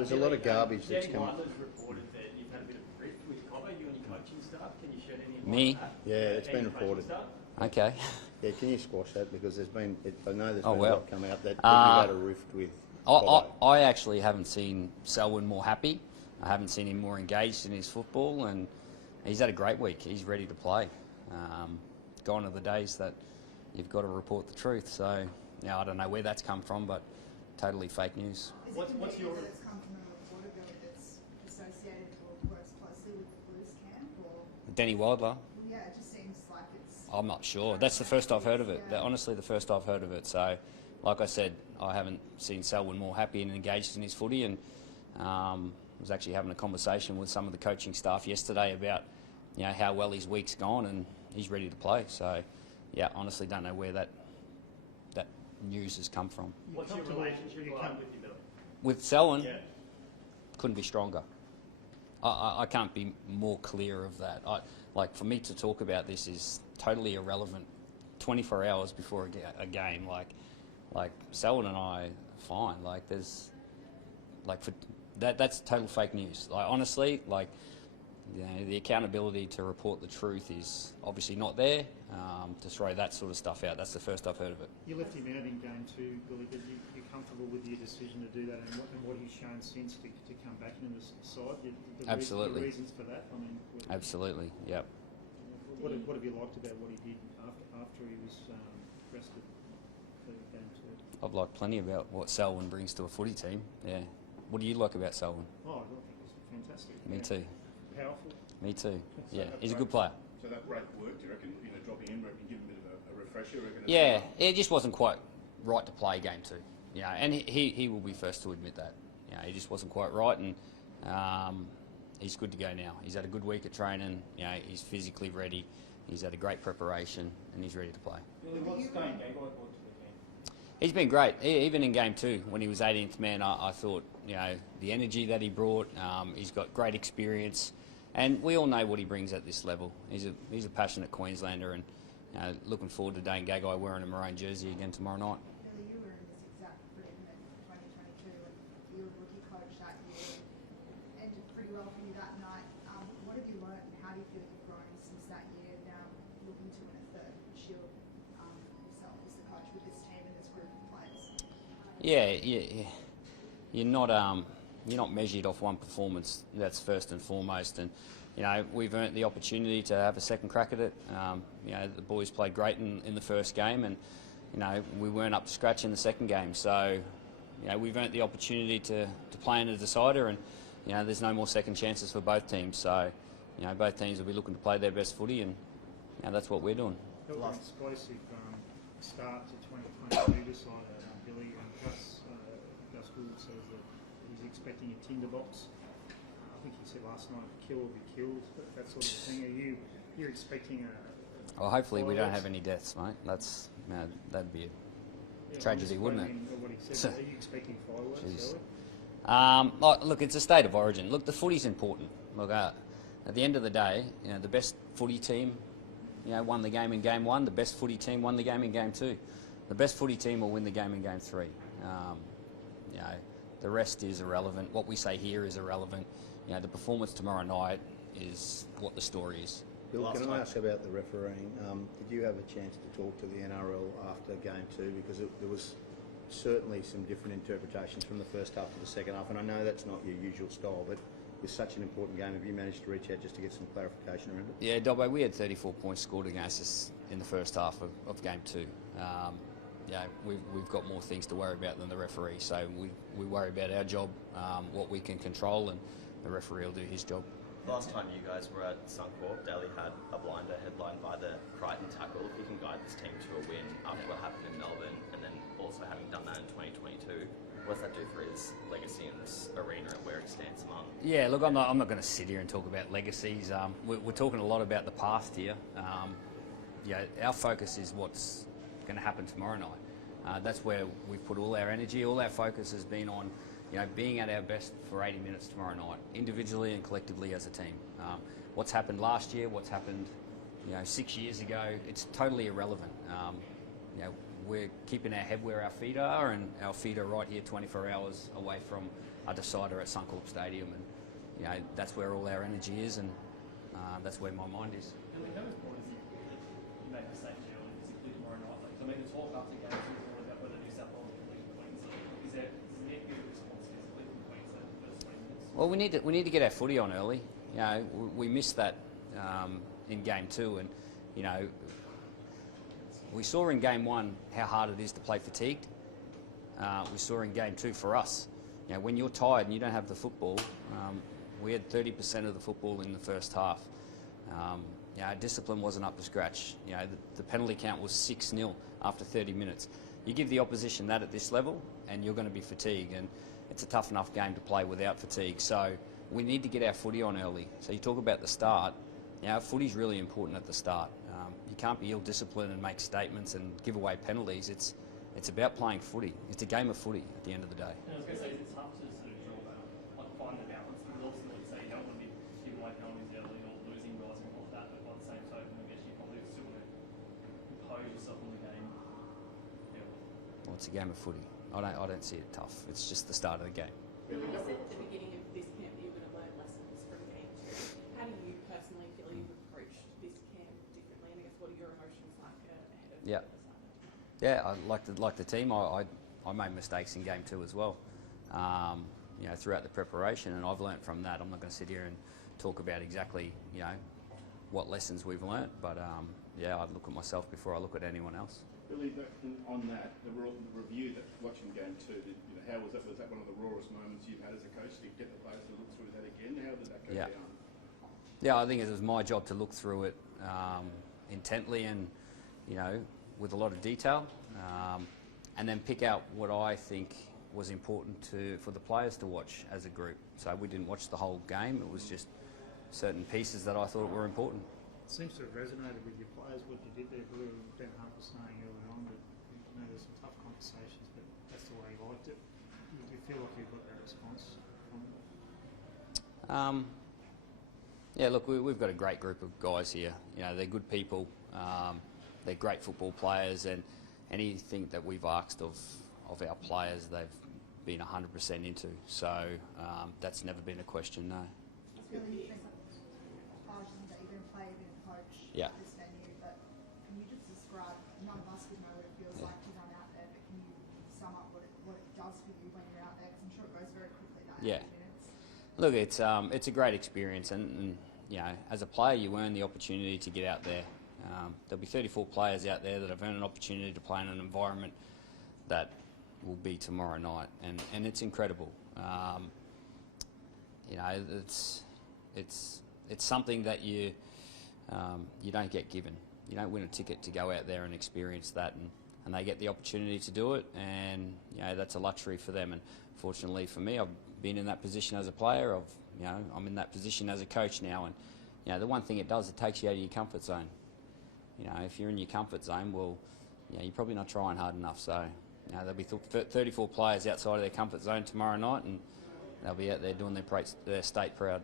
there's a lot of garbage that's come. Danny Wilder's reported that you've had a bit of a rift with Cobbo, you and your coaching staff. Can you shed any light Me? on that? Yeah, it's been reported. Okay. Yeah, can you squash that? Because there's been, I know there's Oh, been a well. lot come out that you've had a rift with Cobbo. I actually haven't seen Selwyn more happy. I haven't seen him more engaged in his football, and he's had a great week. He's ready to play. Gone are the days that you've got to report the truth. So, I don't know where that's come from, but totally fake news. What's your... That it's come from a reporter that's associated or works closely with the Blues camp, or... Danny Wilder? Yeah, it just seems like it's... I'm not sure. That's the first I've heard of it. Honestly, the first I've heard of it. So, like I said, I haven't seen Selwyn more happy and engaged in his footy, and was actually having a conversation with some of the coaching staff yesterday about, how well his week's gone, and he's ready to play. So, honestly, don't know where that news has come from. What's your relationship like with your Billy? With Selwyn, Yeah. couldn't be stronger. I can't be more clear of that. Like, for me to talk about this is totally irrelevant. 24 hours before a game, like Selwyn and I, fine. Like, there's, like, for that's total fake news. Like, honestly, like, the accountability to report the truth is obviously not there. To throw that sort of stuff out, that's the first I've heard of it. You left him out in game 2, Billy, but you're comfortable with your decision to do that, and what he's shown since to come back into the side? Absolutely. The reasons for that? I mean, Absolutely, yep. What have you liked about what he did after he was rested for game 2? I've liked plenty about what Selwyn brings to a footy team. Yeah. What do you like about Selwyn? Oh, I think it was fantastic. Me too. Powerful. Me too. Yeah, he's a good player. So that break worked, do you reckon? Dropping in, reckon, give him a bit of a refresher? Yeah, it just wasn't quite right to play game 2. And he will be first to admit that. He just wasn't quite right, and he's good to go now. He's had a good week at training. He's physically ready. He's had a great preparation, and he's ready to play. Billy, what's Dane Gagai brought to the game? He's been great. Even in game 2, when he was 18th man, I thought, the energy that he brought, he's got great experience, and we all know what he brings at this level. He's a passionate Queenslander, and looking forward to Dane Gagai wearing a Maroon jersey again tomorrow night. Billy, you were in this exact predicament in 2022, and you were rookie coach that year, and ended pretty well for you that night. What have you learnt, and how do you feel you've grown since that year, now looking to win a third shield yourself as the coach with this team and this group of players? Yeah. You're not measured off one performance. That's first and foremost, and we've earned the opportunity to have a second crack at it. The boys played great in the first game, and we weren't up to scratch in the second game. So we've earned the opportunity to play in a decider, and there's no more second chances for both teams. So both teams will be looking to play their best footy, and that's what we're doing. An explosive start to 2022 decider, Billy, and Gus Gould says that he's expecting a tinderbox. I think he said last night, kill or be killed, that sort of thing. Are you expecting a... Well, hopefully we don't have any deaths, mate. That'd be a tragedy, wouldn't it? What he said. Are you expecting fireworks? Look, it's a state of origin. Look, the footy's important. Look, at the end of the day, the best footy team, won the game in game 1. The best footy team won the game in game 2. The best footy team will win the game in game 3. The rest is irrelevant. What we say here is irrelevant. The performance tomorrow night is what the story is. Bill, can I ask about the refereeing? Did you have a chance to talk to the NRL after game 2? Because there was certainly some different interpretations from the first half to the second half, and I know that's not your usual style, but with such an important game, have you managed to reach out just to get some clarification around it? Yeah, Dobbo, we had 34 points scored against us in the first half of game 2. We've got more things to worry about than the referee, so we worry about our job, what we can control, and the referee will do his job. Last time you guys were at Suncorp, Daly had a blinder headlined by the Crichton tackle. If you can guide this team to a win after what happened in Melbourne, and then also having done that in 2022, what does that do for his legacy in this arena and where it stands among? Yeah, look, I'm not going to sit here and talk about legacies. We're talking a lot about the past here. Our focus is what's going to happen tomorrow night. That's where we've put all our energy. All our focus has been on being at our best for 80 minutes tomorrow night, individually and collectively as a team. What's happened last year, what's happened 6 years ago, it's totally irrelevant. We're keeping our head where our feet are, and our feet are right here 24 hours away from a decider at Suncorp Stadium, and you know that's where all our energy is, and that's where my mind is. And how important is it that you make mistakes early, particularly tomorrow night? Like, I mean, the talk after games is all about whether New South Wales can lead Queensland. Is there a response physically from Queensland in the first 20 minutes? Well, we need to get our footy on early. You know, we missed that in game 2, and you know, we saw in game 1 how hard it is to play fatigued. We saw in game 2 for us. You know, when you're tired and you don't have the football, we had 30% of the football in the first half. You know, discipline wasn't up to scratch. You know, the penalty count was 6-0 after 30 minutes. You give the opposition that at this level, and you're going to be fatigued, and it's a tough enough game to play without fatigue. So we need to get our footy on early. So you talk about the start. You know, footy's really important at the start. You can't be ill-disciplined and make statements and give away penalties. It's about playing footy. It's a game of footy at the end of the day. And I was going to say, it's tough to sort of draw that, like find the balance, because ultimately, say you don't want to be giving away penalties early or losing guys and all of that, but by the same token, I guess you probably still want to impose yourself on the game early. Well, it's a game of footy. I don't see it tough. It's just the start of the game. You said at the beginning of this camp that you're going to learn lessons from game 2. How do you personally feel you've approached this camp differently, and I guess what are your emotions like ahead of Yeah. the start? Yeah, I like the team. I made mistakes in game 2 as well. You know, throughout the preparation, and I've learnt from that. I'm not going to sit here and talk about exactly, you know, what lessons we've learnt, but yeah, I look at myself before I look at anyone else. Billy, on that, the review that watching game 2, you know, how was that? Was that one of the rawest moments you've had as a coach? Did you get the players to look through that again? How did that go Yeah. down? Yeah, I think it was my job to look through it intently and, you know, with a lot of detail, and then pick out what I think was important for the players to watch as a group. So we didn't watch the whole game. It was just certain pieces that I thought were important. It seems to have resonated with your players what you did there. Blue, Ben Hunt was saying early on that you know there's some tough conversations, but that's the way he liked it. Do you feel like you've got that response from them? Yeah, look, we've got a great group of guys here. You know, they're good people. They're great football players, and anything that we've asked of our players, they've been 100% into. So that's never been a question, no. It's really different occasions that you're going to play a bit of coach Yeah. at this venue, but can you just describe, none of us would know what it feels Yeah. like to run out there, but can you sum up what it does for you when you're out there? Because I'm sure it goes very quickly, that Yeah. 80 minutes. Look, it's a great experience, and you know, as a player, you earn the opportunity to get out there. There'll be 34 players out there that have earned an opportunity to play in an environment that will be tomorrow night, and it's incredible. You know, it's something that you don't get given. You don't win a ticket to go out there and experience that, and they get the opportunity to do it, and you know that's a luxury for them. And fortunately for me, I've been in that position as a player. I'm in that position as a coach now, and you know the one thing it does, it takes you out of your comfort zone. You know, if you're in your comfort zone, well, you know, you're probably not trying hard enough. So, you know, there'll be 34 players outside of their comfort zone tomorrow night, and they'll be out there doing their state proud.